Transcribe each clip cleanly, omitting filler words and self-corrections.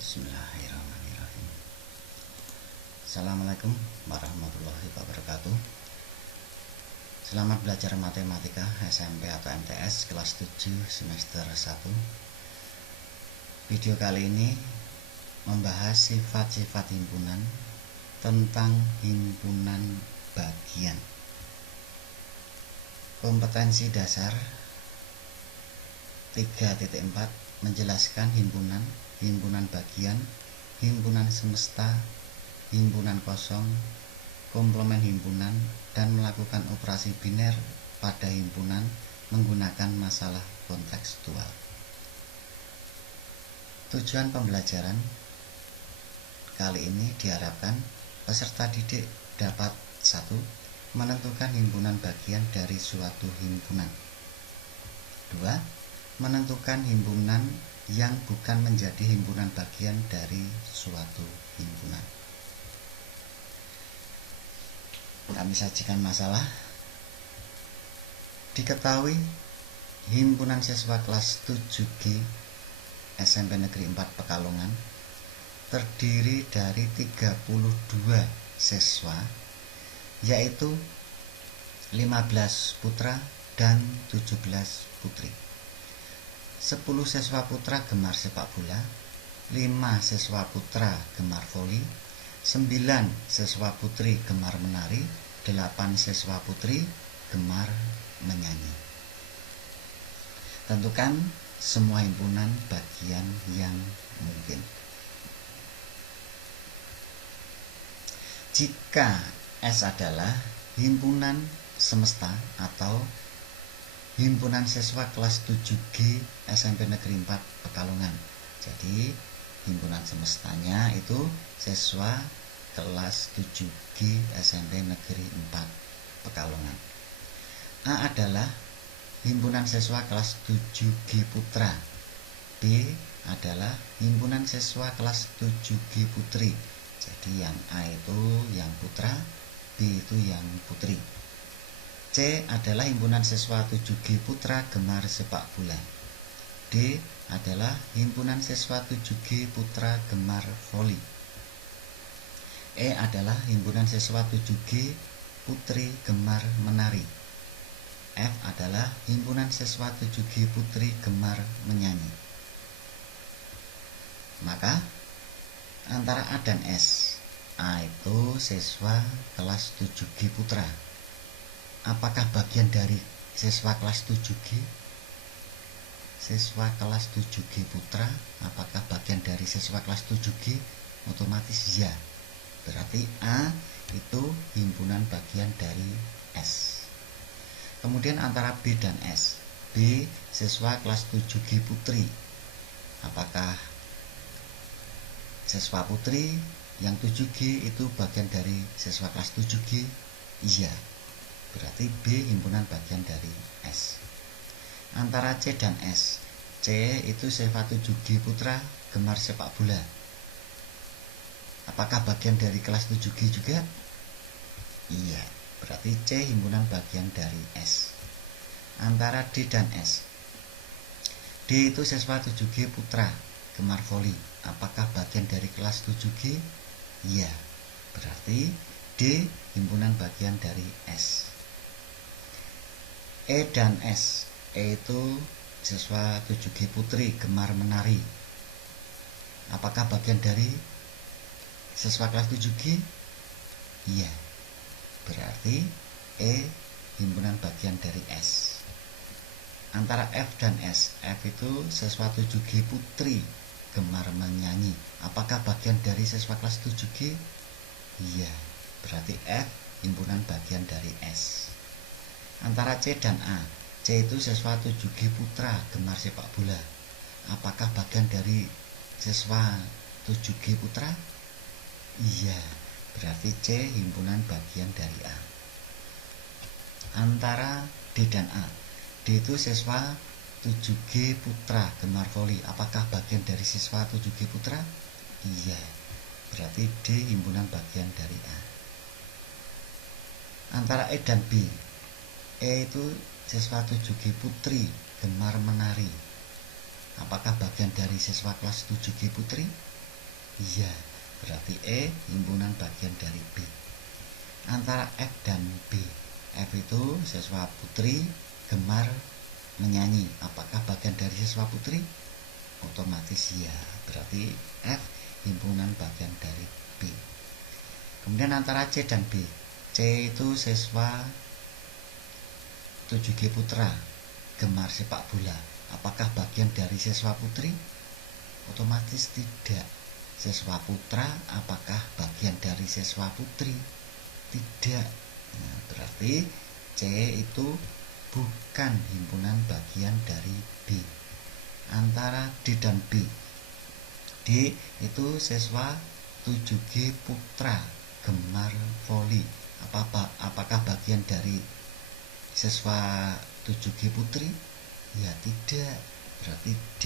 Bismillahirrahmanirrahim. Assalamualaikum warahmatullahi wabarakatuh. Selamat belajar matematika SMP atau MTS kelas 7 semester 1. Video kali ini membahas sifat-sifat himpunan tentang himpunan bagian. Kompetensi dasar 3.4 menjelaskan himpunan bagian, himpunan semesta, himpunan kosong, komplement himpunan, dan melakukan operasi biner pada himpunan menggunakan masalah kontekstual. Tujuan pembelajaran kali ini diharapkan peserta didik dapat 1. Menentukan himpunan bagian dari suatu himpunan. 2. Menentukan himpunan yang bukan menjadi himpunan bagian dari suatu himpunan. Kami sajikan masalah. Diketahui himpunan siswa kelas 7G SMP Negeri 4 Pekalongan terdiri dari 32 siswa, yaitu 15 putra dan 17 putri. 10 siswa putra gemar sepak bola, 5 siswa putra gemar voli, 9 siswa putri gemar menari, 8 siswa putri gemar menyanyi. Tentukan semua himpunan bagian yang mungkin. Jika S adalah himpunan semesta atau himpunan siswa kelas 7G SMP Negeri 4 Pekalongan. Jadi himpunan semestanya itu siswa kelas 7G SMP Negeri 4 Pekalongan. A adalah himpunan siswa kelas 7G putra. B adalah himpunan siswa kelas 7G putri. Jadi yang A itu yang putra, B itu yang putri. C adalah himpunan siswa 7G putra gemar sepak bola. D adalah himpunan siswa 7G putra gemar voli. E adalah himpunan siswa 7G putri gemar menari. F adalah himpunan siswa 7G putri gemar menyanyi. Maka antara A dan S, A itu siswa kelas 7G putra. Apakah bagian dari siswa kelas 7G? Siswa kelas 7G putra apakah bagian dari siswa kelas 7G? Otomatis ya. Berarti A itu himpunan bagian dari S. Kemudian antara B dan S. B siswa kelas 7G putri. Apakah siswa putri yang 7G itu bagian dari siswa kelas 7G? Iya. Berarti B himpunan bagian dari S. Antara C dan S. C itu siswa 7G putra gemar sepak bola. Apakah bagian dari kelas 7G juga? Iya. Berarti C himpunan bagian dari S. Antara D dan S. D itu siswa 7G putra gemar voli. Apakah bagian dari kelas 7G? Iya. Berarti D himpunan bagian dari S. E dan S. E itu siswa 7G putri gemar menari. Apakah bagian dari siswa kelas 7G? Iya. Berarti E himpunan bagian dari S. Antara F dan S. F itu siswa 7G putri gemar menyanyi. Apakah bagian dari siswa kelas 7G? Iya. Berarti F himpunan bagian dari S. Antara C dan A. C itu siswa 7G putra gemar sepak bola. Apakah bagian dari siswa 7G putra? Iya. Berarti C himpunan bagian dari A. Antara D dan A. D itu siswa 7G putra gemar voli. Apakah bagian dari siswa 7G putra? Iya. Berarti D himpunan bagian dari A. Antara E dan B. E itu siswa 7G putri gemar menari. Apakah bagian dari siswa kelas 7G putri? Iya, berarti E himpunan bagian dari B. Antara F dan B, F itu siswa putri gemar menyanyi. Apakah bagian dari siswa putri? Otomatis ya, berarti F himpunan bagian dari B. Kemudian antara C dan B, C itu siswa 7G putra gemar sepak bola. Apakah bagian dari siswa putri? Otomatis tidak. Siswa putra apakah bagian dari siswa putri? Tidak. Nah, berarti C itu bukan himpunan bagian dari B. Antara D dan B, D itu siswa 7G putra gemar voli. Apakah bagian dari siswa 7G putri? Ya tidak. Berarti D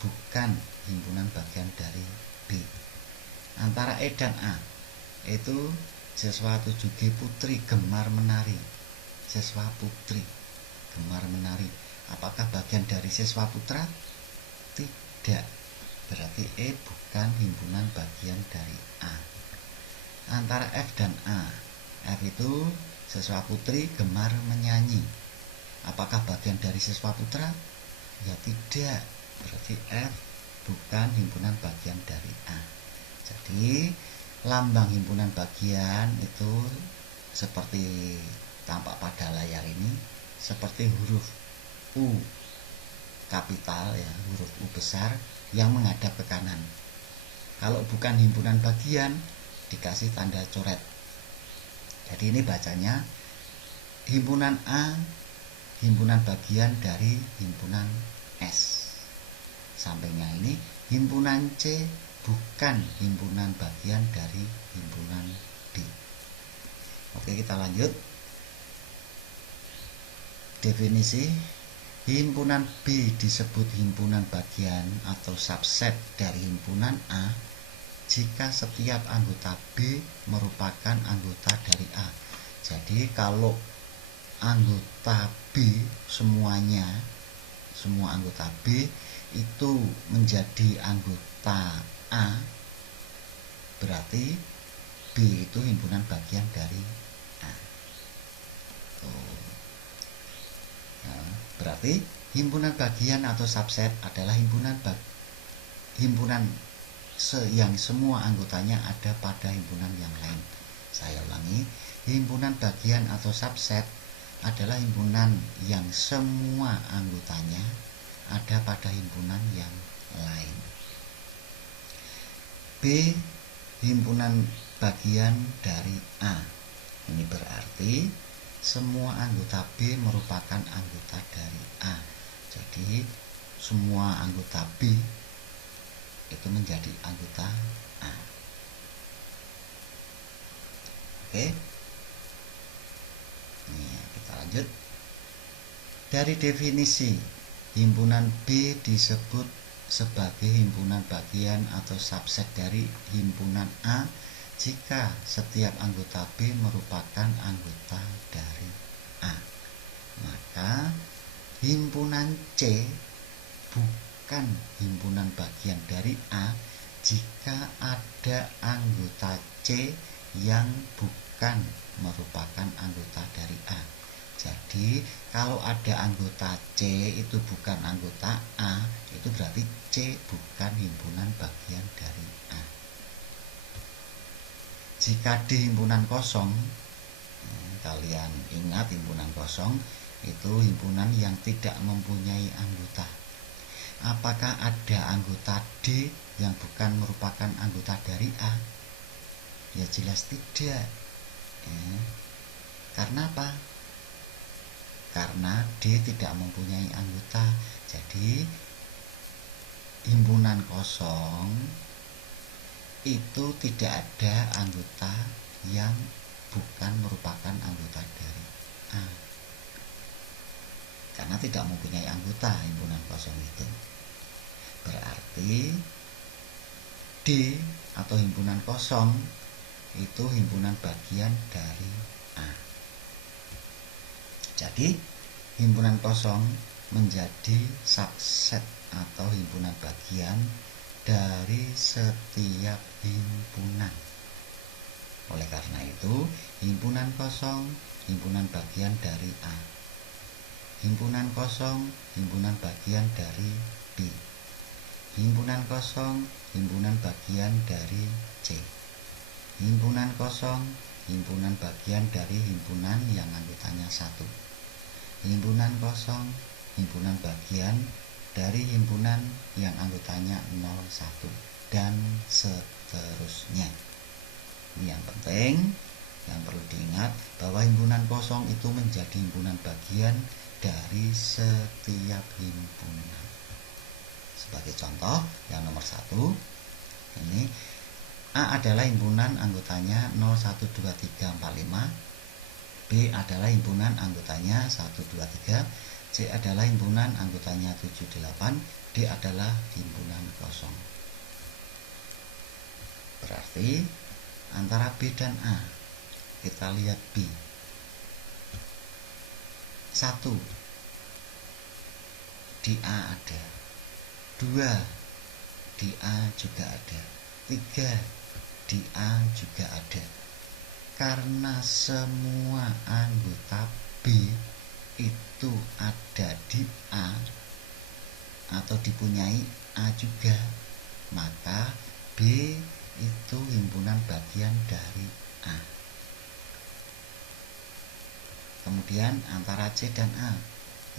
bukan himpunan bagian dari B. Antara E dan A, itu siswa 7G putri gemar menari. Siswa putri gemar menari. Apakah bagian dari siswa putra? Tidak. Berarti E bukan himpunan bagian dari A. Antara F dan A, F itu siswa putri gemar menyanyi. Apakah bagian dari siswa putra? Ya tidak. Berarti F bukan himpunan bagian dari A. Jadi lambang himpunan bagian itu seperti tampak pada layar ini, seperti huruf U kapital ya, huruf U besar yang menghadap ke kanan. Kalau bukan himpunan bagian dikasih tanda coret. Jadi ini bacanya himpunan A himpunan bagian dari himpunan S. Sampingnya ini himpunan C bukan himpunan bagian dari himpunan D. Oke, kita lanjut. Definisi: himpunan B disebut himpunan bagian atau subset dari himpunan A jika setiap anggota B merupakan anggota dari A. Jadi kalau anggota B semuanya, semua anggota B itu menjadi anggota A, berarti B itu himpunan bagian dari A. Berarti himpunan bagian atau subset adalah himpunan yang semua anggotanya ada pada himpunan yang lain. Saya ulangi, himpunan bagian atau subset adalah himpunan yang semua anggotanya ada pada himpunan yang lain. B himpunan bagian dari A. Ini berarti semua anggota B merupakan anggota dari A. Jadi semua anggota B itu menjadi anggota A. Oke. Nih, kita lanjut. Dari definisi, himpunan B disebut sebagai himpunan bagian atau subset dari himpunan A jika setiap anggota B merupakan anggota dari A. Maka himpunan C bukan himpunan bagian dari A jika ada anggota C yang bukan merupakan anggota dari A. Jadi kalau ada anggota C itu bukan anggota A, itu berarti C bukan himpunan bagian dari A. Jika D himpunan kosong, kalian ingat himpunan kosong itu himpunan yang tidak mempunyai anggota. Apakah ada anggota D yang bukan merupakan anggota dari A? Ya jelas tidak. Karena apa? Karena D tidak mempunyai anggota. Jadi himpunan kosong itu tidak ada anggota yang bukan merupakan anggota dari A. Karena tidak mempunyai anggota himpunan kosong itu. Berarti D atau himpunan kosong itu himpunan bagian dari A. Jadi himpunan kosong menjadi subset atau himpunan bagian dari setiap himpunan. Oleh karena itu, himpunan kosong, himpunan bagian dari A. Himpunan kosong, himpunan bagian dari B. Himpunan kosong, himpunan bagian dari C. Himpunan kosong, himpunan bagian dari himpunan yang anggotanya 1. Himpunan kosong, himpunan bagian dari himpunan yang anggotanya 01, dan seterusnya. Ini yang penting, yang perlu diingat, bahwa himpunan kosong itu menjadi himpunan bagian dari setiap himpunan. Sebagai contoh, yang nomor 1, ini A adalah himpunan anggotanya 0, 1, 2, 3, 4, 5. B adalah himpunan anggotanya 1, 2, 3. C adalah himpunan anggotanya 7, 8. D adalah himpunan kosong. Berarti antara B dan A, kita lihat B. 1, di A ada. 2, di A juga ada. 3, di A juga ada. Karena semua anggota B itu ada di A atau dipunyai A juga, maka B itu himpunan bagian dari A. Kemudian antara C dan A,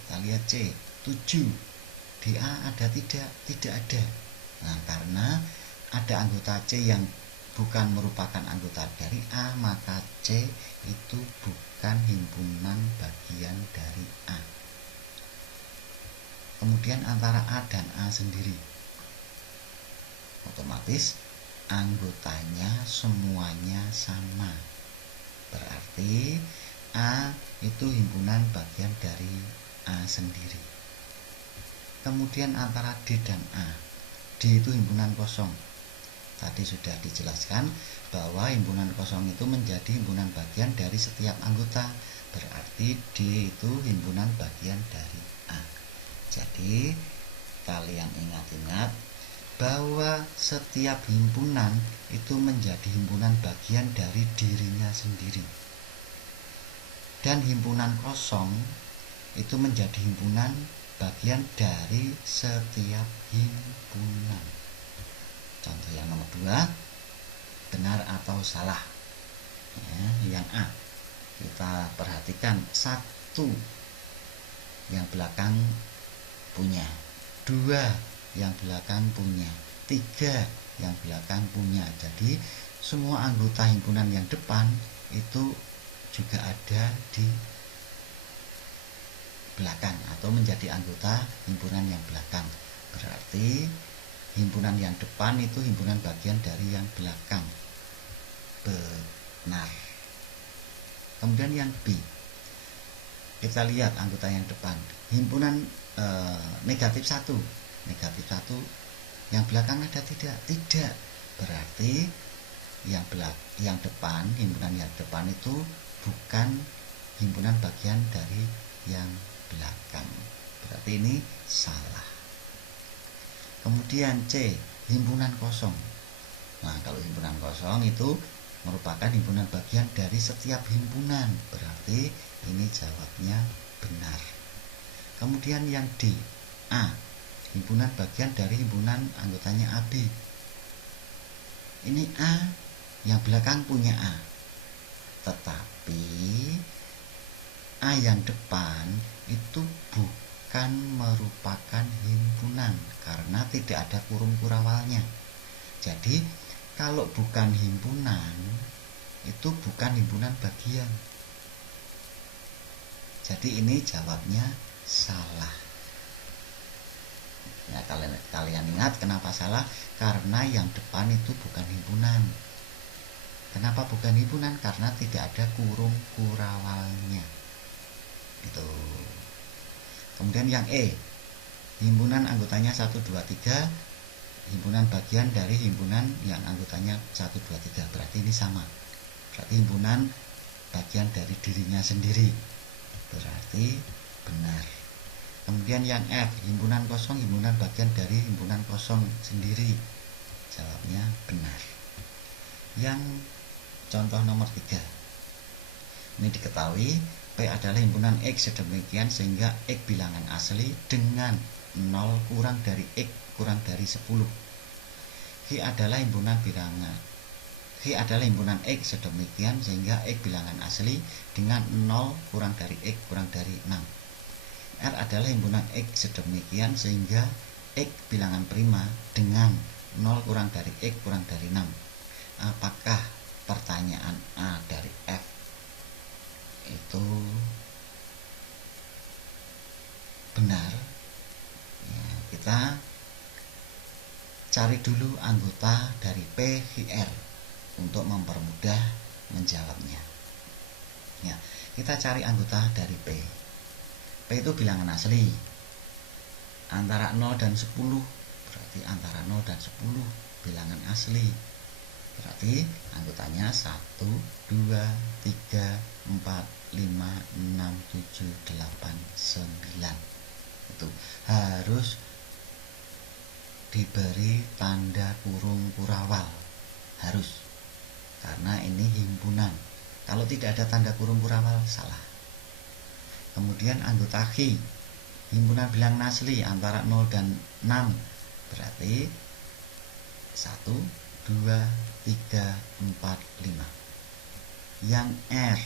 kita lihat C. 7, di A ada tidak? Tidak ada. Nah, karena ada anggota C yang bukan merupakan anggota dari A, maka C itu bukan himpunan bagian dari A. Kemudian antara A dan A sendiri, otomatis anggotanya semuanya sama. Berarti A itu himpunan bagian dari A sendiri. Kemudian antara D dan A, D itu himpunan kosong. Tadi sudah dijelaskan bahwa himpunan kosong itu menjadi himpunan bagian dari setiap anggota. Berarti D itu himpunan bagian dari A. Jadi kalian ingat-ingat bahwa setiap himpunan itu menjadi himpunan bagian dari dirinya sendiri. Dan himpunan kosong itu menjadi himpunan bagian dari setiap himpunan. Contoh yang nomor 2, benar atau salah. Yang A, kita perhatikan 1 yang belakang punya, 2 yang belakang punya, 3 yang belakang punya. Jadi semua anggota himpunan yang depan itu juga ada di belakang atau menjadi anggota himpunan yang belakang. Berarti himpunan yang depan itu himpunan bagian dari yang belakang. Benar. Kemudian yang B, kita lihat anggota yang depan. Himpunan negatif 1. Negatif 1 yang belakang ada tidak? Tidak. Berarti yang depan, himpunan yang depan itu bukan himpunan bagian dari yang belakang. Berarti ini salah. Kemudian C, himpunan kosong. Nah, kalau himpunan kosong itu merupakan himpunan bagian dari setiap himpunan. Berarti ini jawabnya benar. Kemudian yang D, A, himpunan bagian dari himpunan anggotanya AB. Ini A, yang belakang punya A. Tetapi A yang depan itu bukan merupakan himpunan karena tidak ada kurung kurawalnya. Jadi kalau bukan himpunan itu bukan himpunan bagian. Jadi ini jawabnya salah. Ya, kalian ingat kenapa salah? Karena yang depan itu bukan himpunan. Kenapa bukan himpunan? Karena tidak ada kurung kurawalnya. Itu. Kemudian yang E, himpunan anggotanya 1, 2, 3, himpunan bagian dari himpunan yang anggotanya 1, 2, 3. Berarti ini sama. Berarti himpunan bagian dari dirinya sendiri. Berarti benar. Kemudian yang F, himpunan kosong himpunan bagian dari himpunan kosong sendiri. Jawabnya benar. Yang contoh nomor 3. Ini diketahui P adalah himpunan X sedemikian sehingga X bilangan asli dengan 0 kurang dari X kurang dari 10. H adalah himpunan X sedemikian sehingga X bilangan asli dengan 0 kurang dari X kurang dari 6. R adalah himpunan X sedemikian sehingga X bilangan prima dengan 0 kurang dari X kurang dari 6. Apakah pertanyaan A dari F itu benar? Ya, kita cari dulu anggota dari P, Q, R untuk mempermudah menjawabnya. Ya, kita cari anggota dari P. P itu bilangan asli antara 0 dan 10, berarti antara 0 dan 10 bilangan asli. Berarti anggotanya 1, 2, 3, 4, 5, 6, 7, 8, 9. Itu harus diberi tanda kurung kurawal. Harus. Karena ini himpunan. Kalau tidak ada tanda kurung kurawal, salah. Kemudian anggota Q, himpunan bilangan asli antara 0 dan 6, berarti 1, 2, 3, 4, 5. Yang R,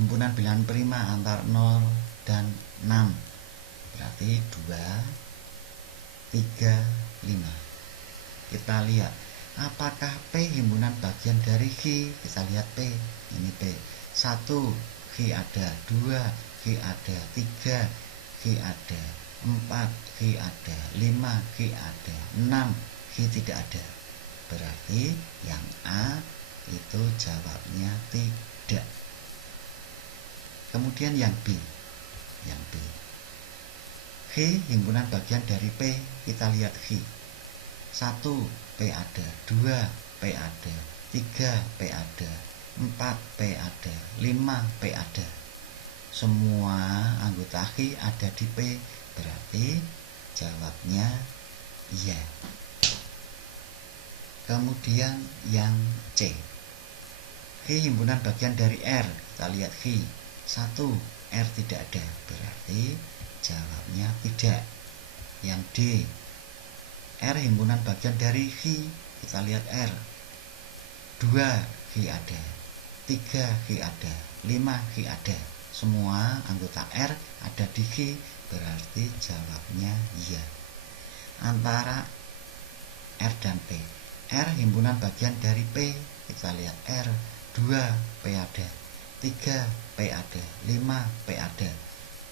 himpunan bilangan prima antara 0 dan 6, berarti 2, 3, 5. Kita lihat apakah P himpunan bagian dari Q. Kita lihat P, ini P. 1, Q ada, 2 Q ada, 3 Q ada, 4 Q ada, 5 Q ada, 6 Q tidak ada. Berarti yang A itu jawabnya tidak. Kemudian yang B. Yang B, Q himpunan bagian dari P. Kita lihat Q. 1 P ada, 2 P ada, 3 P ada, 4 P ada, 5 P ada. Semua anggota Q ada di P, berarti jawabnya iya. Kemudian yang C, Q himpunan bagian dari R. Kita lihat Q. 1 R tidak ada, berarti jawabnya tidak. Yang D, R himpunan bagian dari Q. Kita lihat R. 2 Q ada, 3 Q ada, 5 Q ada. Semua anggota R ada di Q, berarti jawabnya iya. Antara R dan P, R himpunan bagian dari P. Kita lihat R. 2 P ada, 3 P ada, 5 P ada.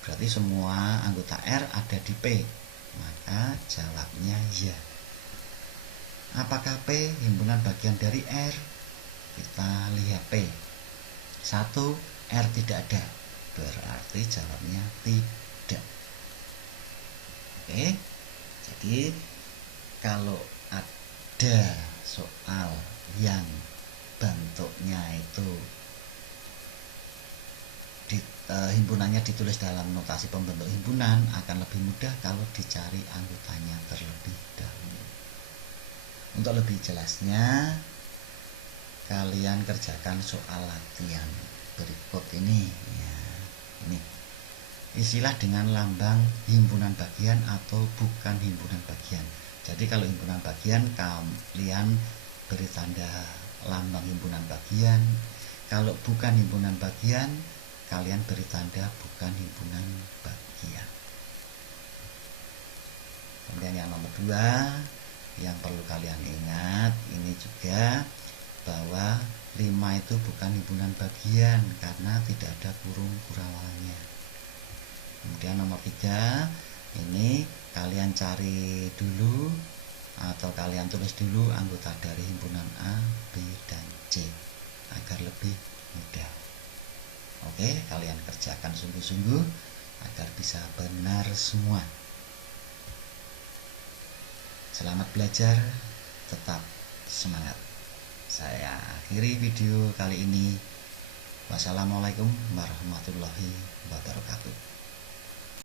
Berarti semua anggota R ada di P, maka jawabnya iya. Apakah P himpunan bagian dari R? Kita lihat P. 1 R tidak ada, berarti jawabnya tidak. Oke, jadi kalau ada soal yang bentuknya itu himpunannya ditulis dalam notasi pembentuk himpunan, akan lebih mudah kalau dicari anggotanya terlebih dahulu. Untuk lebih jelasnya, kalian kerjakan soal latihan berikut ini ya. Ini isilah dengan lambang himpunan bagian atau bukan himpunan bagian. Jadi kalau himpunan bagian, kalian beri tanda lambang himpunan bagian. Kalau bukan himpunan bagian, kalian beri tanda bukan himpunan bagian. Kemudian yang nomor 2, yang perlu kalian ingat ini juga, bahwa 5 itu bukan himpunan bagian karena tidak ada kurung kurawalnya. Kemudian nomor 3, ini kalian cari dulu atau kalian tulis dulu anggota dari himpunan A, B, dan C agar lebih mudah. Oke, kalian kerjakan sungguh-sungguh agar bisa benar semua. Selamat belajar, tetap semangat. Saya akhiri video kali ini. Wassalamualaikum warahmatullahi wabarakatuh.